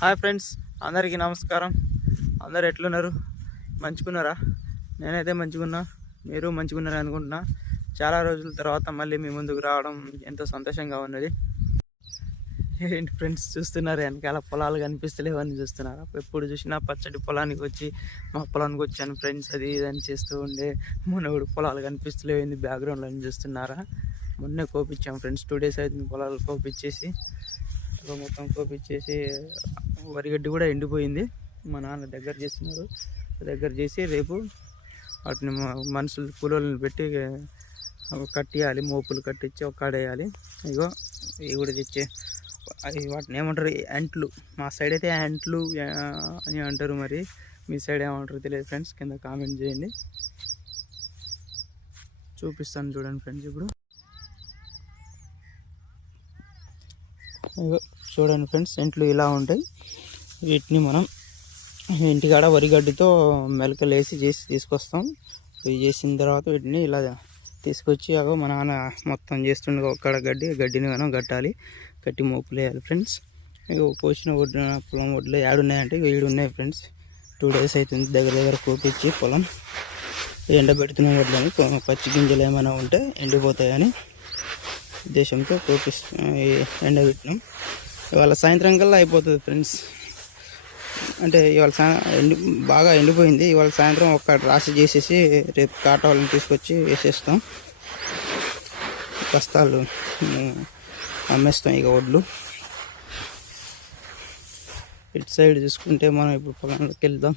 Hi friends అందరికీ నమస్కారం. అందరు ఎట్లున్నారు? మంచుకున్నారా నేనైతే మంచుకున్నా మీరు మంచుకున్నారా అనుకుంటున్నా. చాలా రోజుల తర్వాత మళ్ళీ మీ ముందుకు రావడం ఎంతో సంతోషంగా ఉన్నది. ఏంటి ఫ్రెండ్స్ చూస్తున్నారు వెనకాల పొలాలు కనిపిస్తలేవని చూస్తున్నారా? ఎప్పుడు చూసినా పచ్చడి పొలానికి వచ్చి మా పొలానికి వచ్చాను ఫ్రెండ్స్ అది ఇది అని చేస్తూ ఉండే మునగుడు పొలాలు కనిపిస్తలేవు బ్యాక్గ్రౌండ్లో అని చూస్తున్నారా? మొన్నే కోపించాం ఫ్రెండ్స్ టూ డేస్ అవుతుంది పొలాలు కోపించేసి. ఇక మొత్తం కోపించేసి వరిగడ్డి కూడా ఎండిపోయింది. మా నాన్న దగ్గర చేస్తున్నారు. దగ్గర చేసి రేపు వాటిని మనుషులు కూలోళ్ళని పెట్టి కట్టియాలి మోపులు కట్టించి ఒక కాడేయాలి ఇగో ఇవి కూడా తెచ్చే అవి వాటిని ఏమంటారు యాంట్లు మా సైడ్ అయితే యాంట్లు అని అంటారు మరి. మీ సైడ్ ఏమంటారు తెలియదు ఫ్రెండ్స్ కింద కామెంట్ చేయండి. చూపిస్తాను చూడండి ఫ్రెండ్స్ ఇప్పుడు. చూడండి ఫ్రెండ్స్ ఇంట్లో ఇలా ఉంటాయి. వీటిని మనం ఇంటికాడ వరిగడ్డితో మెలకలు వేసి చేసి తీసుకొస్తాం. ఇవి చేసిన తర్వాత వీటిని ఇలా తీసుకొచ్చి అగో మా నాన్న మొత్తం చేస్తుండే. ఒక్కడ గడ్డి గడ్డిని మనం కట్టాలి. కట్టి మోపులు వేయాలి ఫ్రెండ్స్. ఇక కోసిన వడ్డున పొలం ఒడ్లు ఏడున్నాయంటే ఇక ఏడు ఉన్నాయి ఫ్రెండ్స్. టూ డేస్ అవుతుంది దగ్గర దగ్గర కోపించి పొలం ఎండబెడుతున్న వడ్లని పచ్చి గింజలు ఏమైనా ఉంటే ఎండిపోతాయని ఉద్దేశంతో కోపిస్తు ఎండబెట్టినాం ఇవాళ సాయంత్రం కల్లా అయిపోతుంది ఫ్రెండ్స్. అంటే ఇవాళ ఎండి బాగా ఎండిపోయింది. ఇవాళ సాయంత్రం ఒక రాసి చేసేసి రేపు కాటవాళ్ళని తీసుకొచ్చి వేసేస్తాం. బస్తాలు అమ్మేస్తాం ఇక వడ్లు ఇటు సైడ్ చూసుకుంటే మనం ఇప్పుడు పొలంలోకి వెళ్దాం.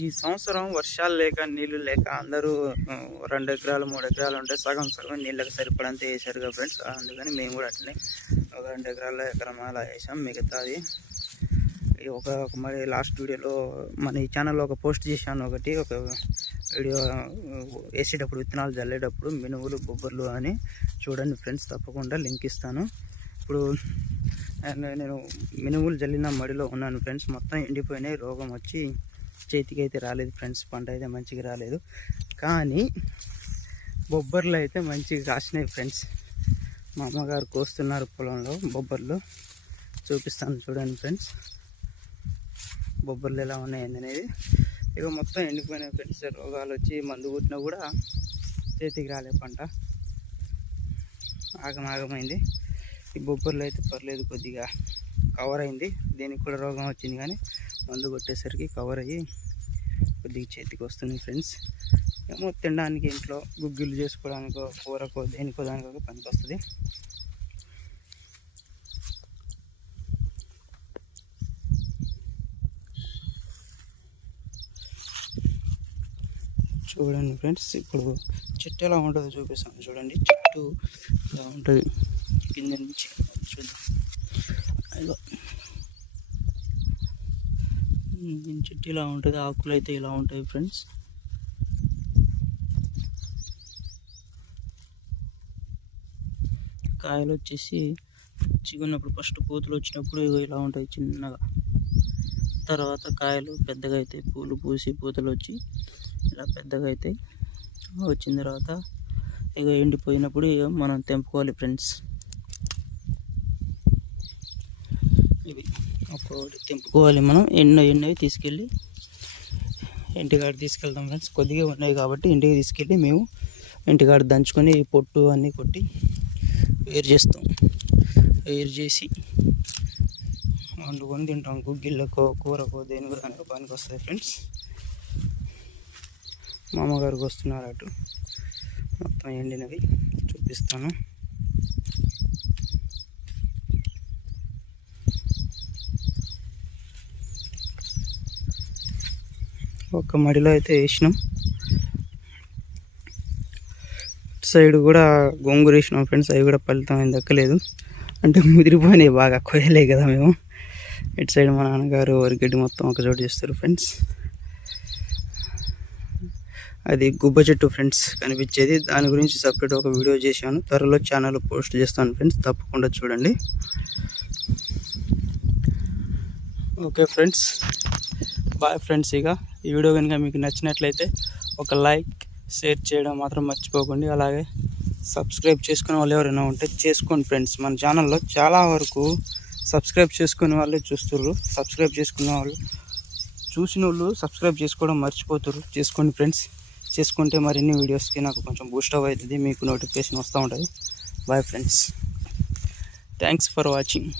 ఈ సంవత్సరం వర్షాలు లేక నీళ్ళు లేక అందరూ రెండు ఎకరాలు మూడు ఎకరాలు ఉంటే సగం సగం నీళ్ళకి సరిపడంతా వేశారు కదా ఫ్రెండ్స్. అందుకని మేము కూడా అట్లనే ఒక రెండు ఎకరాల ఎకరం అలా వేసాం మిగతాది ఒక మరి లాస్ట్ వీడియోలో మన ఈ ఛానల్లో ఒక పోస్ట్ చేశాను ఒకటి ఒక వీడియో వేసేటప్పుడు విత్తనాలు చల్లేటప్పుడు మినువులు బొబ్బర్లు అని చూడండి ఫ్రెండ్స్ తప్పకుండా లింక్ ఇస్తాను. ఇప్పుడు నేను మినుములు జల్లిన మడిలో ఉన్నాను ఫ్రెండ్స్. మొత్తం ఎండిపోయినాయి రోగం వచ్చి చేతికి అయితే రాలేదు ఫ్రెండ్స్. పంట అయితే మంచిగా రాలేదు. కానీ బొబ్బర్లు అయితే మంచిగా కాసినాయి ఫ్రెండ్స్. మా అమ్మగారు కోస్తున్నారు పొలంలో బొబ్బర్లు. చూపిస్తాను చూడండి ఫ్రెండ్స్. బొబ్బర్లు ఎలా ఉన్నాయి అనేది. ఇక మొత్తం ఎండిపోయినాయి ఫ్రెండ్స్. రోగాలు వచ్చి మందు కొట్టినా కూడా చేతికి రాలే పంట. ఆగమాగమైంది ఈ బొబ్బర్లు అయితే పర్లేదు కొద్దిగా కవర్ అయింది. దీనికి కూడా రోగం వచ్చింది కానీ మందు కొట్టేసరికి కవర్ అయ్యి కొద్దిగా చేతికి వస్తుంది ఫ్రెండ్స్. ఏమో తినడానికి ఇంట్లో గుగ్గిళ్ళు చేసుకోవడానికో కూరకో దేనికో దానికో పనికి వస్తుంది. చూడండి ఫ్రెండ్స్ ఇప్పుడు చెట్టు ఎలా ఉంటుందో చూపిస్తాను. చూడండి చెట్టు ఇలా ఉంటుంది? కింద నుంచి చూద్దాం అదిగో. దీని చెట్టు ఇలా ఉంటుంది ఆకులు అయితే ఇలా ఉంటాయి ఫ్రెండ్స్ కాయలు వచ్చేసి చిగున్నప్పుడు ఫస్ట్ పూతలు వచ్చినప్పుడు ఇగో ఇలా ఉంటాయి చిన్నగా. తర్వాత కాయలు పెద్దగా అవుతాయి పూలు పూసి పూతలు వచ్చి ఇలా పెద్దగా అవుతాయి వచ్చిన తర్వాత ఇక ఎండిపోయినప్పుడు ఇక మనం తెంపుకోవాలి ఫ్రెండ్స్ ఇవి. అప్పుడు తెంపుకోవాలి మనం. ఎన్నో ఎన్నోవి తీసుకెళ్ళి ఇంటికాడ తీసుకెళ్తాం ఫ్రెండ్స్. కొద్దిగా ఉన్నాయి కాబట్టి ఇంటికి తీసుకెళ్ళి మేము ఇంటికాడ దంచుకొని పొట్టు అన్నీ కొట్టి వేరు చేస్తాం. వేరు చేసి వండుకొని తింటాం. గుగ్గిళ్ళకో కూరకో దేనికో దానికో పనికి వస్తాయి ఫ్రెండ్స్. మా అమ్మగారికి వస్తున్నారు అటు. మొత్తం ఎండినవి చూపిస్తాను. ఒక మడిలో అయితే వేసినాం. ఇటు సైడ్ కూడా గొంగూర వేసినాం ఫ్రెండ్స్. అవి కూడా ఫలితం ఏం దక్కలేదు. అంటే ముదిరిపోయినాయి బాగా కొయ్యలే కదా మేము. ఇటు సైడ్ మా నాన్నగారు వరిగడ్డి మొత్తం ఒక చోటు చేస్తారు ఫ్రెండ్స్. అది గుబ్బ చెట్టు ఫ్రెండ్స్ కనిపించేది. దాని గురించి సపరేట్ ఒక వీడియో చేశాను. త్వరలో ఛానల్ పోస్ట్ చేస్తాను ఫ్రెండ్స్. తప్పకుండా చూడండి. Okay friends. బాయ్ ఫ్రెండ్స్ ఇక. ఈ వీడియో కనుక మీకు నచ్చినట్లయితే ఒక లైక్ షేర్ చేయడం మాత్రం మర్చిపోకండి. అలాగే సబ్స్క్రైబ్ చేసుకునే వాళ్ళు ఎవరైనా ఉంటే చేసుకోండి ఫ్రెండ్స్. మన ఛానల్లో చాలా వరకు సబ్స్క్రైబ్ చేసుకునే వాళ్ళే చూస్తుర్రు. సబ్స్క్రైబ్ చేసుకున్న వాళ్ళు చూసిన వాళ్ళు సబ్స్క్రైబ్ చేసుకోవడం మర్చిపోతుర్రు. చేసుకోండి ఫ్రెండ్స్. చేసుకుంటే మరిన్ని వీడియోస్కి నాకు కొంచెం బూస్ట్ అప్ అవుతుంది. మీకు నోటిఫికేషన్ వస్తూ ఉంటుంది. Bye friends. Thanks for watching